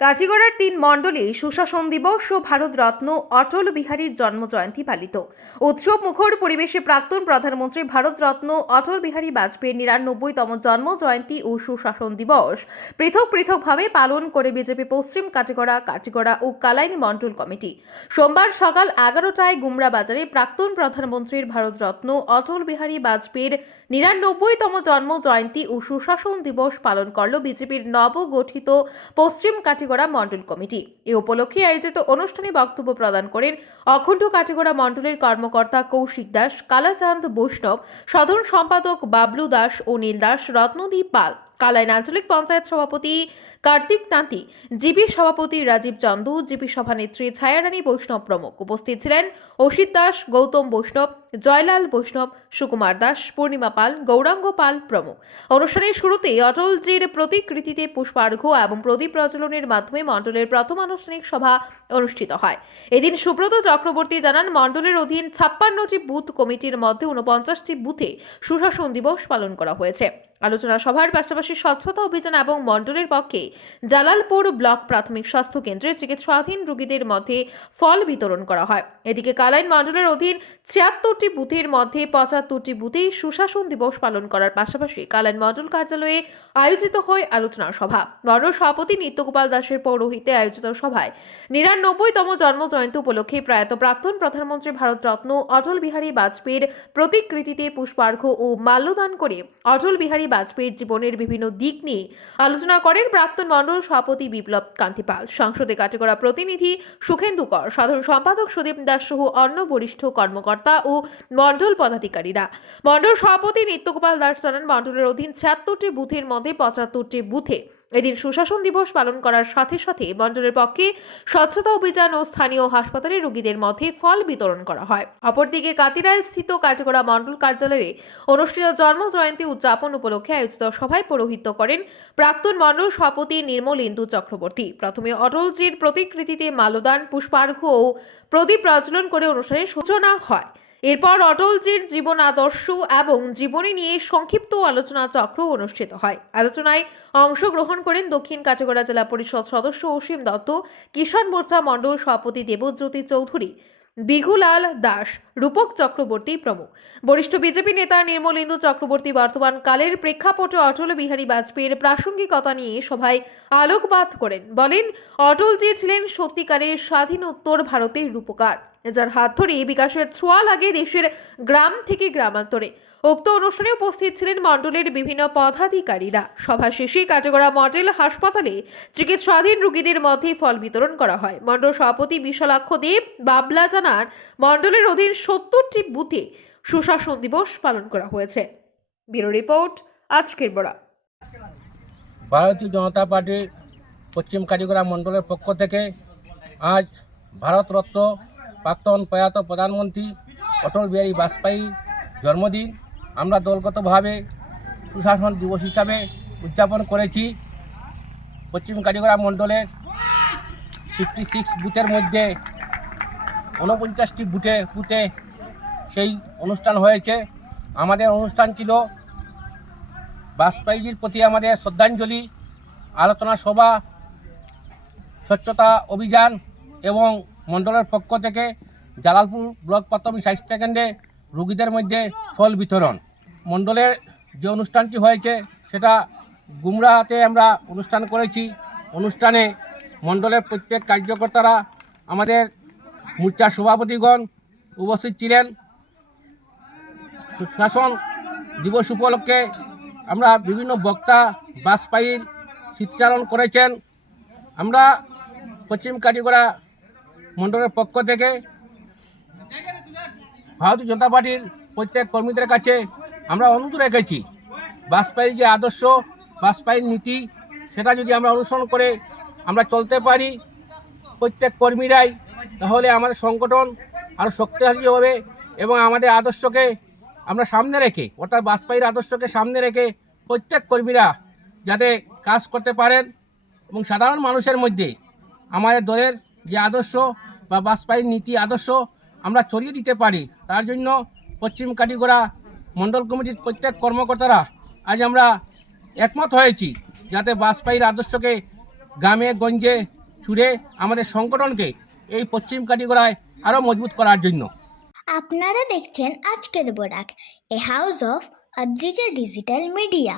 কাটিগড়ার ৩ মণ্ডলে সুশাসন দিবস ও ভারতরত্ন অটল বিহারীর জন্মজয়ন্তী পালিত। উৎসব মুখর পরিবেশে প্রাক্তন প্রধানমন্ত্রী ভারতরত্ন অটল বিহারী বাজপেয়ীর ৯৯তম জন্ম জয়ন্তী ও সুশাসন দিবস পৃথকভাবে পালন করে বিজেপি পশ্চিম কাটিগড়া ও কালাইনি মণ্ডল কমিটি। সোমবার সকাল ১১টায় গুমরা বাজারে প্রাক্তন প্রধানমন্ত্রীর ভারতরত্ন অটল বিহারী বাজপেয়ীর ৯৯তম জন্ম জয়ন্তী ও সুশাসন দিবস পালন করল বিজেপির নবগঠিত পশ্চিম কাটিগড়া মণ্ডল কমিটি। এই উপলক্ষে আয়োজিত অনুষ্ঠানে বক্তব্য প্রদান করেন অখণ্ড কাটিগড়া মণ্ডলের কর্মকর্তা কৌশিক দাস, কালাচাঁদ বৈষ্ণব, সাধারণ সম্পাদক বাবলু দাস, অনিল দাস, রত্নদীপ পাল, কালাইন আঞ্চলিক পঞ্চায়েত সভাপতি কার্তিক তাঁতি, জিপি সভাপতি রাজীব চন্দু, জিপি সভানেত্রী ছায়ারানী বৈষ্ণব প্রমুখ। উপস্থিত ছিলেন অসিত দাস, গৌতম বৈষ্ণব, জয়লাল বৈষ্ণব, সুকুমার দাস, পূর্ণিমা পাল, গৌরাঙ্গ পাল প্রমুখ। অনুষ্ঠানের শুরুতে অটলজির প্রতিকৃতিতে পুষ্পার্ঘ্য এবং প্রদীপ প্রজ্বলনের মাধ্যমে মণ্ডলের প্রথম আনুষ্ঠানিক সভা অনুষ্ঠিত হয়। এদিন সুব্রত চক্রবর্তী জানান, মণ্ডলের অধীন ৫৬টি বুথ কমিটির মধ্যে ৪৯টি বুথে সুশাসন দিবস পালন করা হয়েছে। আলোচনা সভার পাশাপাশি স্বচ্ছতা অভিযান এবং মণ্ডলের পক্ষে জালালপুর ব্লক প্রাথমিক স্বাস্থ্য কেন্দ্রে চিকিৎসাধীন রোগীদের মধ্যে ফল বিতরণ করা হয়। এদিকে কালাইন মণ্ডলের অধীন ৭৬টি বুথের মধ্যে ৭৫টি বুথেই সুশাসন দিবস পালন করার পাশাপাশি কালাইন মণ্ডল কার্যালয়ে আয়োজিত হয় আলোচনা সভা। মণ্ডল সভাপতি নিত্যগোপাল দাসের পৌরোহিত্যে আয়োজিত সভায় ৯৯তম জন্ম জয়ন্তী উপলক্ষে প্রয়াত প্রাক্তন প্রধানমন্ত্রী ভারতরত্ন অটল বিহারী বাজপেয়ীর প্রতিকৃতিতে পুষ্পার্ঘ্য ও মাল্যদান করে অটল বিহারী বাজপেয়ীর জীবনের বিভিন্ন দিক নিয়ে আলোচনা করেন প্রাক্তন মণ্ডল সভাপতি বিপ্লব কান্তি পাল, সংসদে কাটিগড়া প্রতিনিধি সুখেন্দু কর, সাধারণ সম্পাদক সুদীপ দাস সহ অন্য বরিষ্ঠ কর্মকর্তা ও মণ্ডল পদাধিকারীরা। মণ্ডল সভাপতি নিত্যগোপাল দাস জানান, মণ্ডলের অধীন ৭৬টি বুথের মধ্যে ৭৫টি বুথে এদিন সুশাসন দিবস পালন করার সাথে সাথে মণ্ডলের পক্ষে স্বচ্ছতা অভিযান ও স্থানীয় হাসপাতালে রোগীদের মধ্যে ফল বিতরণ করা হয়। অপরদিকে কাতিরাইল স্থিত কাটিগড়া মণ্ডল কার্যালয়ে অনুষ্ঠিত জন্ম জয়ন্তী উদযাপন উপলক্ষে আয়োজিত সভায় পৌরোহিত্য করেন প্রাক্তন মণ্ডল সভাপতি নির্মলেন্দু চক্রবর্তী। প্রথমে অটলজির প্রতিকৃতিতে মাল্যদান, পুষ্পার্ঘ্য ও প্রদীপ প্রজ্বলন করে অনুষ্ঠানের সূচনা হয়। এরপর অটলজির জীবন আদর্শ এবং জীবনী নিয়ে সংক্ষিপ্ত আলোচনা চক্র অনুষ্ঠিত হয়। আলোচনায় অংশগ্রহণ করেন দক্ষিণ কাটিগড়া জেলা পরিষদ সদস্য অসীম দত্ত, কিষাণ মোর্চা মণ্ডল সভাপতি দেবজ্যোতি চৌধুরী, বিঘুলাল দাস, রূপক চক্রবর্তী প্রমুখ। বরিষ্ঠ বিজেপি নেতা নির্মলেন্দু চক্রবর্তী বর্তমান কালের প্রেক্ষাপটে অটল বিহারী বাজপেয়ীর প্রাসঙ্গিকতা নিয়ে সভায় আলোকপাত করেন। বলেন, অটলজি ছিলেন সত্যিকারের স্বাধীন উত্তর ভারতের রূপকার, যার হাত ধরে বিকাশের ছোঁয়া লাগে দেশের গ্রাম থেকে গ্রামান্তরে। উক্ত অনুষ্ঠানে উপস্থিত ছিলেন মণ্ডলের বিভিন্ন পদাধিকারীরা। সভা শেষে কাটিগড়া মডেল হাসপাতালে চিকিৎসাধীন রোগীদের মধ্যে ফল বিতরণ করা হয়। মণ্ডল সভাপতি বিশালাক্ষ দেব বাবলা জানান, মণ্ডলের অধীন ৭০টি বুথে সুশাসন দিবস পালন করা হয়েছে। ব্যুরো রিপোর্ট, আজকের বড়া। ভারতীয় জনতা পার্টির পশ্চিম কাটিগড়া মণ্ডলের পক্ষ থেকে আজ ভারতরত্ন প্রাক্তন প্রয়াত প্রধানমন্ত্রী অটল বিহারী বাজপেয়ীর জন্মদিন আমরা দলগতভাবে সুশাসন দিবস হিসাবে উদযাপন করেছি। পশ্চিম কাটিগড়া মণ্ডলের 56 বুথের মধ্যে 49টি বুথে সেই অনুষ্ঠান হয়েছে। আমাদের অনুষ্ঠান ছিল বাজপেয়ীজির প্রতি আমাদের শ্রদ্ধাঞ্জলি, আলোচনা সভা, স্বচ্ছতা অভিযান এবং মণ্ডলের পক্ষ থেকে জালালপুর ব্লক প্রাথমিক স্বাস্থ্য কেন্দ্রে রোগীদের মধ্যে ফল বিতরণ। মণ্ডলের যে অনুষ্ঠানটি হয়েছে সেটা গুমরাহাতে আমরা অনুষ্ঠান করেছি। অনুষ্ঠানে মণ্ডলের প্রত্যেক কার্যকর্তারা, আমাদের মোর্চার সভাপতিগণ উপস্থিত ছিলেন। সুশাসন দিবস উপলক্ষে আমরা বিভিন্ন বক্তা বাজপেয়ীর স্মৃতিচারণ করেছেন। আমরা পশ্চিম কাটিগড়া মণ্ডলের পক্ষ থেকে ভারতীয় জনতা পার্টির প্রত্যেক কর্মীদের কাছে আমরা অনুরোধ রেখেছি, বাজপেয়ীর যে আদর্শ, বাজপেয়ীর নীতি, সেটা যদি আমরা অনুসরণ করে আমরা চলতে পারি প্রত্যেক কর্মীরাই, তাহলে আমাদের সংগঠন আরও শক্তিশালী হবে এবং আমাদের আদর্শকে আমরা সামনে রেখে, অর্থাৎ বাজপেয়ীর আদর্শকে সামনে রেখে প্রত্যেক কর্মীরা যাতে কাজ করতে পারেন এবং সাধারণ মানুষের মধ্যে আমাদের দলের যে আদর্শ বা বাজপেয়ীর নীতি আদর্শ আমরা ছড়িয়ে দিতে পারি, তার জন্য পশ্চিম কাটিগড়া মণ্ডল কমিটির প্রত্যেক কর্মকর্তারা আজ আমরা একমত হয়েছি যাতে বাজপেয়ীর আদর্শকে গ্রামে গঞ্জে ছুড়ে আমাদের সংগঠনকে এই পশ্চিম কাটিগড়ায় আরও মজবুত করার জন্য। আপনারা দেখছেন আজকের Barak, a house of Adrija digital media.